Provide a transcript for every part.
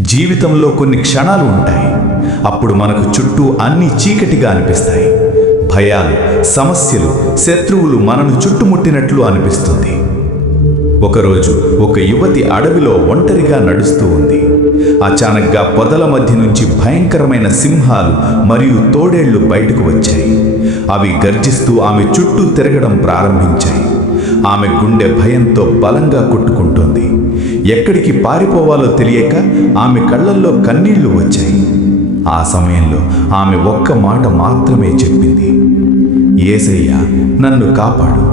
జీవితంలో కొన్ని క్షణాలు ఉంటాయి. అప్పుడు మనకు చుట్టూ అన్నీ చీకటిగా అనిపిస్తాయి. భయాలు, సమస్యలు, శత్రువులు మనను చుట్టుముట్టినట్లు అనిపిస్తుంది. ఒకరోజు ఒక యువతి అడవిలో ఒంటరిగా నడుస్తూ ఉంది. అచానక్గా పొదల మధ్య నుంచి భయంకరమైన సింహాలు మరియు తోడేళ్లు బయటకు వచ్చాయి. అవి గర్జిస్తూ ఆమె చుట్టూ తిరగడం ప్రారంభించాయి. ఆమె గుండె భయంతో బలంగా కొట్టుకుంటోంది. ఎక్కడికి పారిపోవాలో తెలియక ఆమె కళ్ళల్లో కన్నీళ్లు వచ్చాయి. ఆ సమయంలో ఆమె ఒక్క మాట మాత్రమే చెప్పింది, యేసయ్యా, నన్ను కాపాడు.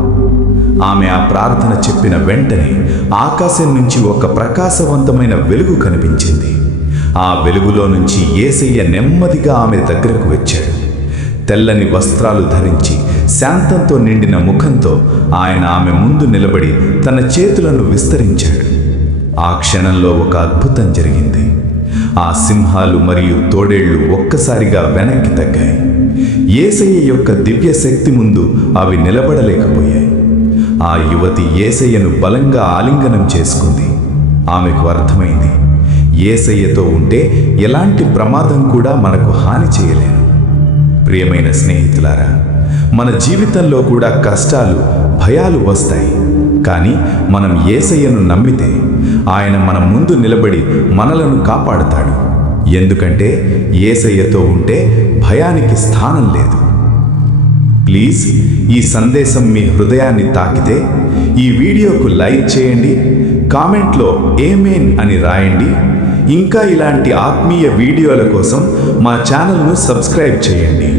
ఆమె ఆ ప్రార్థన చెప్పిన వెంటనే ఆకాశం నుంచి ఒక ప్రకాశవంతమైన వెలుగు కనిపించింది. ఆ వెలుగులో నుంచి యేసయ్య నెమ్మదిగా ఆమె దగ్గరకు వచ్చాడు. తెల్లని వస్త్రాలు ధరించి శాంతంతో నిండిన ముఖంతో ఆయన ఆమె ముందు నిలబడి తన చేతులను విస్తరించాడు. ఆ క్షణంలో ఒక అద్భుతం జరిగింది. ఆ సింహాలు మరియు తోడేళ్లు ఒక్కసారిగా వెనక్కి తగ్గాయి. యేసయ్య యొక్క దివ్య శక్తి ముందు అవి నిలబడలేకపోయాయి. ఆ యువతి యేసయ్యను బలంగా ఆలింగనం చేసుకుంది. ఆమెకు అర్థమైంది, యేసయ్యతో ఉంటే ఎలాంటి ప్రమాదం కూడా మనకు హాని చేయలేను. ప్రియమైన స్నేహితులారా, మన జీవితంలో కూడా కష్టాలు, భయాలు వస్తాయి. కానీ మనం యేసయ్యను నమ్మితే ఆయన మన ముందు నిలబడి మనలను కాపాడుతాడు. ఎందుకంటే యేసయ్యతో ఉంటే భయానికి స్థానం లేదు. ప్లీజ్, ఈ సందేశం మీ హృదయాన్ని తాకితే ఈ వీడియోకు లైక్ చేయండి, కామెంట్లో ఆమేన్ అని రాయండి. ఇంకా ఇలాంటి ఆత్మీయ వీడియోల కోసం మా ఛానల్ను సబ్స్క్రైబ్ చేయండి.